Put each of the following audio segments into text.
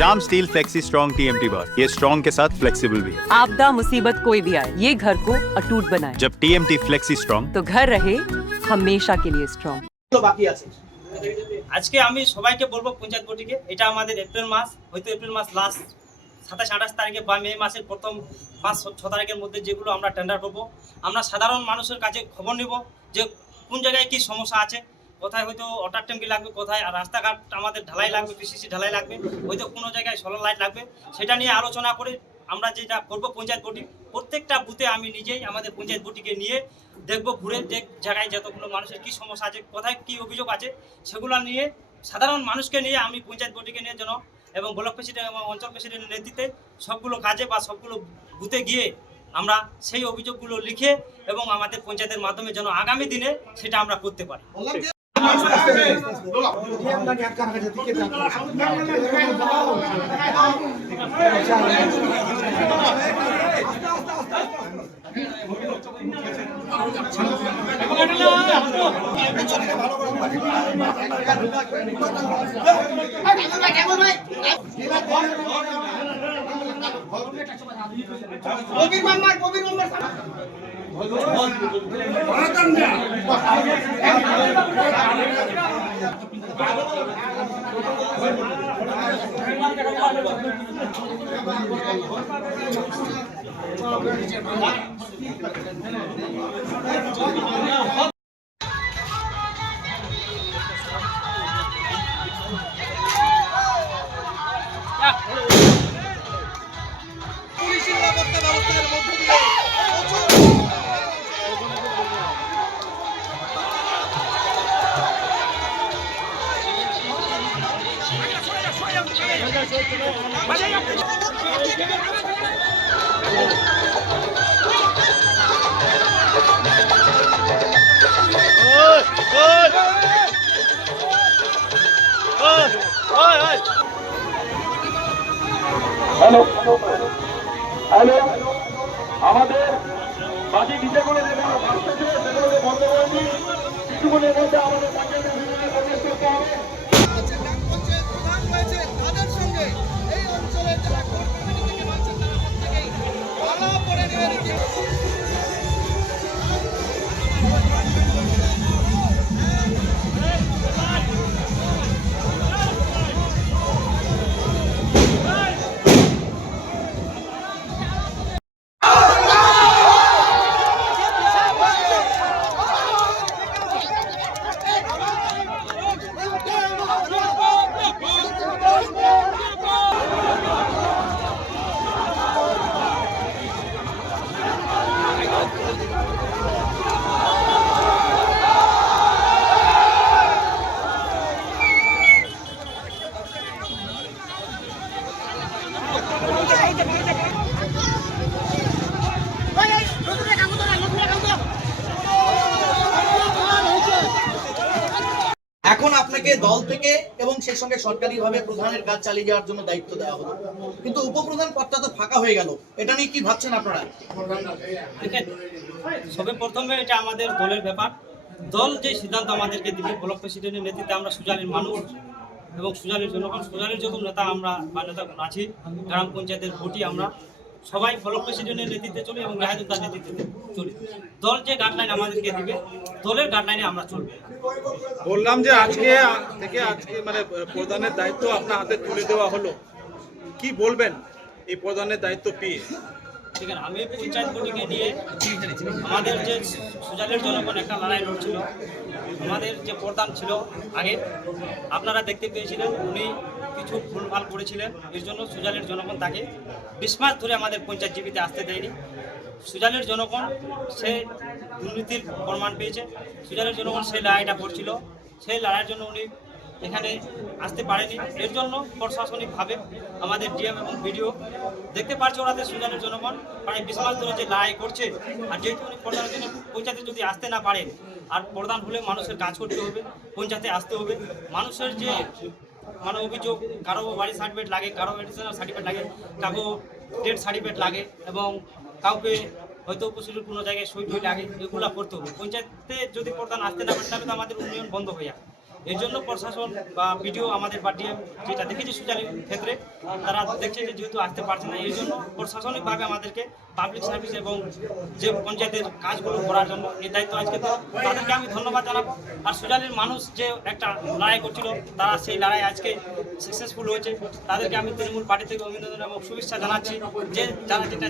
Shyam steel flexi strong TMT बार, ये strong के साथ फ्लेक्सिबल भी है। आपदा मुसीबत कोई भी आए, ये घर को अटूट बनाए। जब टीएमटी फ्लेक्सी स्ट्रॉन्ग, तो घर रहे हमेशा के लिए स्ट्रॉन्ग। বাকি আছে আজকে আমি সবাইকে বলবো পঞ্চায়েত বডিকে, এটা আমাদের এপ্রিল মাস, হয়তো এপ্রিল মাস লাস্ট 27-28 তারিখে বা মে মাসের প্রথম 5-6 তারিখের মধ্যে যেগুলো আমরা টেন্ডার করবো, আমরা সাধারণ মানুষের কাছে খবর নিব যে কোন জায়গায় কি সমস্যা আছে, কোথায় হয়তো ওয়াটার ট্যাঙ্কি লাগবে, কোথায় রাস্তাঘাট আমাদের ঢালাই লাগবে, পিসিসি ঢালাই লাগবে, হয়তো কোনো জায়গায় সোলার লাইট লাগবে। সেটা নিয়ে আলোচনা করে আমরা যেটা করবো পঞ্চায়েত বডি, প্রত্যেকটা বুথে আমি নিজেই আমাদের পঞ্চায়েত বডিকে নিয়ে দেখবো, ঘুরে যে জায়গায় যতগুলো মানুষের কী সমস্যা আছে, কোথায় কী অভিযোগ আছে, সেগুলো নিয়ে সাধারণ মানুষকে নিয়ে আমি পঞ্চায়েত বডিকে নিয়ে যেন এবং ব্লক প্রেসিডেন্ট এবং অঞ্চল প্রেসিডেন্টের নেতৃত্বে সবগুলো কাজে বা সবগুলো বুথে গিয়ে আমরা সেই অভিযোগগুলো লিখে এবং আমাদের পঞ্চায়েতের মাধ্যমে যেন আগামী দিনে সেটা আমরা করতে পারি। হ্যালো হ্যালো আমাদের বাজি দিতে করে যেগুলো ভাবতেছে সেগুলোকে বন্ধ করে দিই, কিছুক্ষণের মধ্যে আমাদের পঞ্চায়েতের বিরুদ্ধে প্রবেশ করতে হবে। পঞ্চায়েত প্রধান রয়েছে তাদের সঙ্গে এই অঞ্চলের যারা কোর কমিটি থেকে মানছেন তারা প্রত্যেকেই পালা পরে নিয়ে এখন আপনাকে দল থেকে এবং সেই সঙ্গে সরকারিভাবে প্রধানের কাজ চালিয়ে যাওয়ার জন্য দায়িত্ব দেওয়া হলো, কিন্তু উপপ্রধান পদটা তো ফাঁকা হয়ে গেল, এটা নিয়ে কি ভাবছেন আপনারা? সবে প্রথমে এটা আমাদের দলের ব্যাপার, দল যে সিদ্ধান্ত আমাদেরকে দিবে, ব্লক প্রেসিডেন্টের নেতৃত্বে আমরা সুজালের মানুষ এবং সুজালের জনগণ, সুজালের যত নেতা আমরা বা নেতা আছি, গ্রাম পঞ্চায়েতের ভোটই আমরা সবাই ব্লক প্রেসিডেন্টের নেতৃত্বে চলি এবং রায়দুদ্দার নেতৃত্বে চলি। দল যে গাইডলাইন আমাদেরকে দিবে, দলের গাইডলাইনে আমরা চলবো। বললাম যে আজকে মানে প্রধানের দায়িত্ব আপনার হাতে তুলে দেওয়া হলো, কি বলবেন এই প্রধানের দায়িত্ব পেয়ে? ঠিক আছে, আমি পঞ্চায়েত বডিকে নিয়ে আমাদের যে সুজালের জনগণ একটা লড়াই লড়ছিল, আমাদের যে প্রধান ছিল আগে আপনারা দেখতে পেয়েছিলেন, উনি কিছু ভুলভাল করেছিলেন, এর জন্য সুজালের জনগণ তাকে 20 মাস ধরে আমাদের পঞ্চায়েত জীবিতে আসতে দেয়নি। সুজালের জনগণ সে দুর্নীতির প্রমাণ পেয়েছে, সুজালের জনগণ সেই লড়াইটা করছিল, সেই লড়াইয়ের জন্য উনি এখানে আসতে পারেনি। এর জন্য প্রশাসনিকভাবে আমাদের ডিএম এবং বিডিও দেখতে পারছে ওনাদের সুজালের জনগণ প্রায় 20 মাস ধরে যে লড়াই করছে, আর যেহেতু উনি প্রধানের জন্য পঞ্চায়েতে যদি আসতে না পারেন, আর প্রধান হলে মানুষের কাজ করতে হবে, পঞ্চায়েতে আসতে হবে, মানুষের যে মানে অভিযোগ, কারো বাড়ি সার্টিফিকেট লাগে, কারো এডিশনাল সার্টিফিকেট লাগে, কারো ডেথ সার্টিফিকেট লাগে, এবং কাউকে হয়তো উপস্থিত কোনো জায়গায় সই লাগে, এগুলো করতে হবে। পঞ্চায়েতে যদি প্রধান আসতে না পারে তাহলে তো আমাদের উন্নয়ন বন্ধ হয়ে যাবে। এর জন্য প্রশাসন বা বিডিও আমাদের বা ডিএম যেটা দেখেছি সুচারু ক্ষেত্রে তারা দেখছে যে যেহেতু আসতে পারছে না, এই জন্য প্রশাসনিকভাবে আমাদেরকে পাবলিক সার্ভিস এবং যে পঞ্চায়েতের কাজগুলো করার জন্য এই দায়িত্ব আজকে দেওয়া। তাদেরকে আমি ধন্যবাদ জানাবো। আর সুজালির মানুষ যে একটা লড়াই করছিল, তারা সেই লড়াই আজকে সাকসেসফুল হয়েছে। তাদেরকে আমি তৃণমূল পার্টি থেকে অভিনন্দন এবং শুভেচ্ছা জানাচ্ছি যে যারা যেটা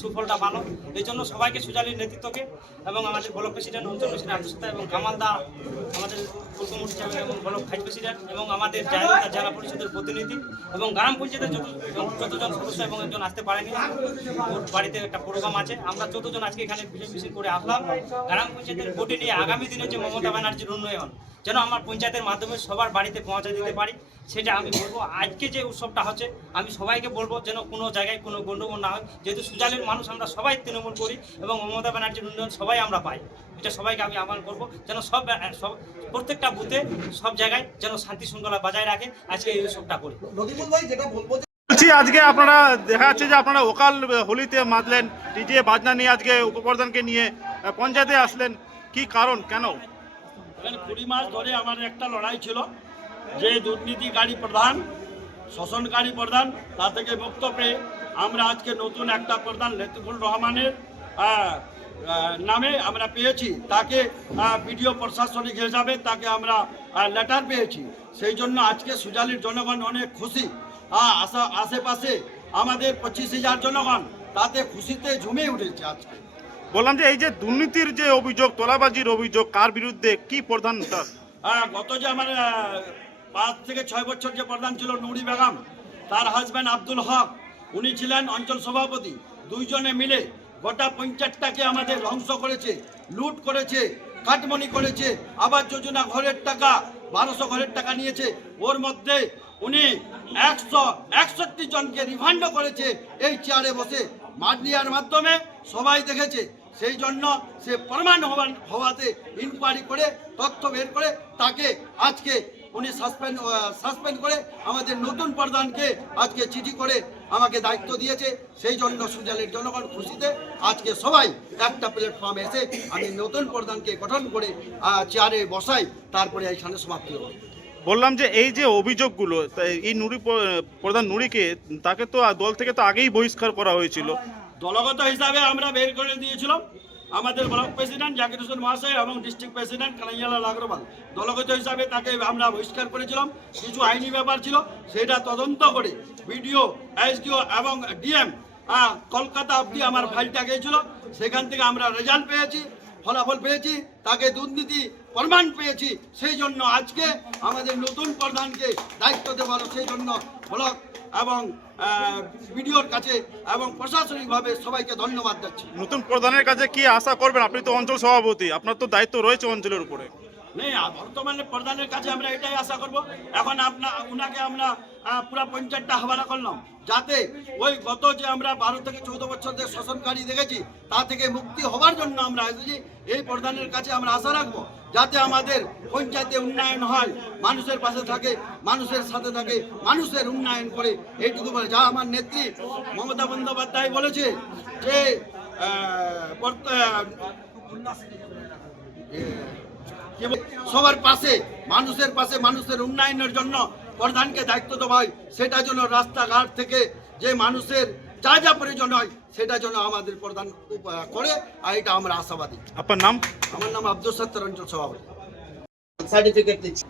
সুফলটা ভালো। এই জন্য সবাইকে সুজালির নেতৃত্বকে এবং আমাদের ব্লক প্রেসিডেন্ট, অঞ্চল প্রেসিডেন্ট আব্দুল এবং কামালদা, আমাদের পূর্বমন্ত্রী এবং ব্লক ভাইস প্রেসিডেন্ট এবং আমাদের জেলা পরিষদের প্রতিনিধি এবং গ্রাম পঞ্চায়েতের যতজন সদস্য এবং একজন আসতে পারেনি, ওর বাড়িতে একটা প্রোগ্রাম আছে। আমরা যতজন আজকে এখানে মিছিল করে আসলাম গ্রাম পঞ্চায়েতের ভোটে নিয়ে আগামী দিনে যে মমতা ব্যানার্জির উন্নয়ন যেন আমার পঞ্চায়েতের মাধ্যমে সবার বাড়িতে পৌঁছে দিতে পারি, সেটা আমি বলবো। আজকে যে উৎসবটা হচ্ছে আমি সবাইকে বলবো যেন কোনো জায়গায় কোনো গণ্ডগোল না হয়, যেহেতু সুজালের মানুষ আমরা সবাই তৃণমূল করি এবং মমতা ব্যানার্জির উন্নয়ন সবাই আমরা পাই। এটা সবাইকে আমি আহ্বান করবো যেন সব প্রত্যেকটা বুথে সব জায়গায় যেন শান্তি শৃঙ্খলা বজায় রাখে, আজকে এই উৎসবটা করি। নদীমুল ভাই যেটা বলবো বলছি আজকে আপনারা দেখা যাচ্ছে যে আপনারা ওকাল হোলিতে মাতলেন, ডিজে বাজনা নিয়ে আজকে উপপ্রধানকে নিয়ে পঞ্চায়েতে আসলেন, কি কারণ, কেন? 20 মাস ধরে আমার একটা লড়াই ছিল যে দুর্নীতিকারী প্রধান, শোষণকারী প্রধান, তা থেকে মুক্ত পেয়ে আমরা আজকে নতুন একটা প্রধান লতিফুর রহমানের নামে আমরা পেয়েছি। তাকে বিডিও প্রশাসনিক হিসাবে তাকে আমরা লেটার পেয়েছি। সেই জন্য আজকে সুজালির জনগণ অনেক খুশি। আশেপাশে আমাদের 25,000 জনগণ তাতে খুশিতে ঝুমে উঠেছে। আজকে বললাম যে এই যে দুর্নীতির যে অভিযোগ, তোলাবাজির অভিযোগ, কার বিরুদ্ধে, কি প্রধান তার? গত যে আমার 5 থেকে 6 বছর যে প্রধান ছিল নুরি বেগম, তার হাজব্যান্ড আব্দুল হক, উনি ছিলেন অঞ্চল সভাপতি। দুইজনে মিলে গোটা পঞ্চায়েতটাকে আমাদের ধ্বংস করেছে, লুট করেছে, কাটমনি করেছে, আবাস যোজনা ঘরের টাকা 1200 ঘরের টাকা নিয়েছে। ওর মধ্যে উনি 161 জনকে রিমান্ডও করেছে এই চেয়ারে বসে, মিডিয়ার মাধ্যমে সবাই দেখেছে। সেই জন্য সে প্রমাণ হওয়াতে ইনকোয়ারি করে তথ্য বের করে তাকে আজকে উনি সাসপেন্ড করে আমাদের নতুন প্রধানকে আজকে চিঠি করে আমাকে দায়িত্ব দিয়েছে। সেই জন্য সুজালের জনগণ খুশিতে আজকে সবাই একটা প্ল্যাটফর্মে এসে আমি নতুন প্রধানকে গঠন করে চেয়ারে বসাই, তারপরে এইখানে সমাপ্তি হবে। বললাম যে এই যে অভিযোগগুলো, এই প্রধান নুরিকে, তাকে তো দল থেকে তো আগেই বহিষ্কার করা হয়েছিল। দলগত হিসাবে আমরা বের করে দিয়েছিলাম আমাদের ব্লক প্রেসিডেন্ট জাকির হোসেন মহাশয় এবং ডিস্ট্রিক্ট প্রেসিডেন্ট কানাইয়ালাল আগরওয়াল। দলগত হিসাবে তাকে আমরা বহিষ্কার করেছিলাম। কিছু আইনি ব্যাপার ছিল, সেটা তদন্ত করে বিডিও, এসডিও এবং ডিএম কলকাতা অবধি আমার ফাইলটা গিয়েছিল। সেখান থেকে আমরা রেজাল্ট পেয়েছি, ফলাফল পেয়েছি, তাকে দুর্নীতি প্রমাণ পেয়েছি। সেই জন্য আজকে আমাদের নতুন প্রধানকে দায়িত্ব দেওয়ার, সেই জন্য ব্লক এবং বিডিওর কাছে এবং প্রশাসনিকভাবে সবাইকে ধন্যবাদ দিচ্ছি। নতুন প্রধানের কাছে কি আশা করবেন? আপনি তো অঞ্চল সভাপতি, আপনার তো দায়িত্ব রয়েছে অঞ্চলের উপরে। নেই, বর্তমানে প্রধানের কাছে আমরা এটাই আশা করব। এখন উনাকে আমরা পুরো পঞ্চায়েতটা হাওয়ালা করলাম, যাতে ওই গত যে আমরা 12 থেকে 14 বছর যে শোষণকারী দেখেছি তা থেকে মুক্তি হওয়ার জন্য আমরা এসেছি। এই প্রধানের কাছে আমরা আশা রাখবো যাতে আমাদের পঞ্চায়েতে উন্নয়ন হয়, মানুষের পাশে থাকে, মানুষের সাথে থাকে, মানুষের উন্নয়ন করে, এইটুকু বলে। যা আমার নেত্রী মমতা বন্দ্যোপাধ্যায় বলেছে যে সবার পাশে, মানুষের পাশে, মানুষের উন্নয়নের জন্য প্রধানকে দায়িত্ব দেওয়া হয়। সেটা যেন রাস্তাঘাট থেকে যে মানুষের যা যা প্রয়োজন হয় সেটা যেন আমাদের প্রধান করে, আর এটা আমরা আশাবাদী। আপনার নাম? আমার নাম আব্দুল সত্তার, অঞ্চল সভাপতি। সার্টিফিকেট দিচ্ছি।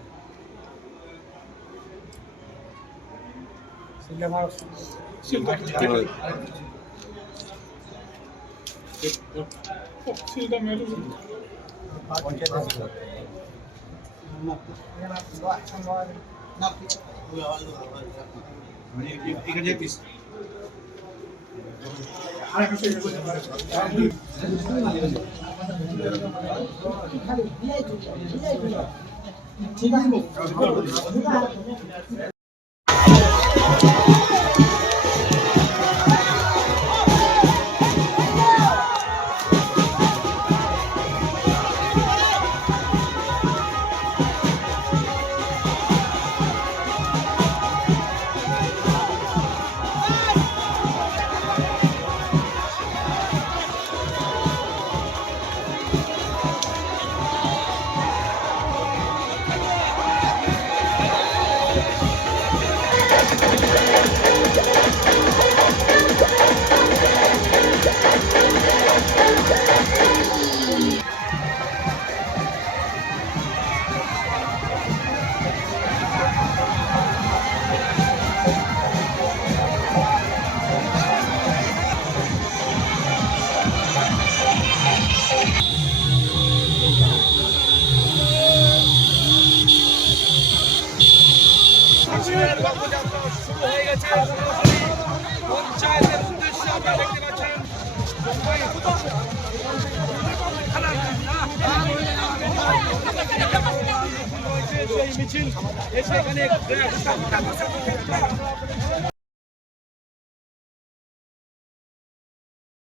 এসে এই মিছিল এসে এখানে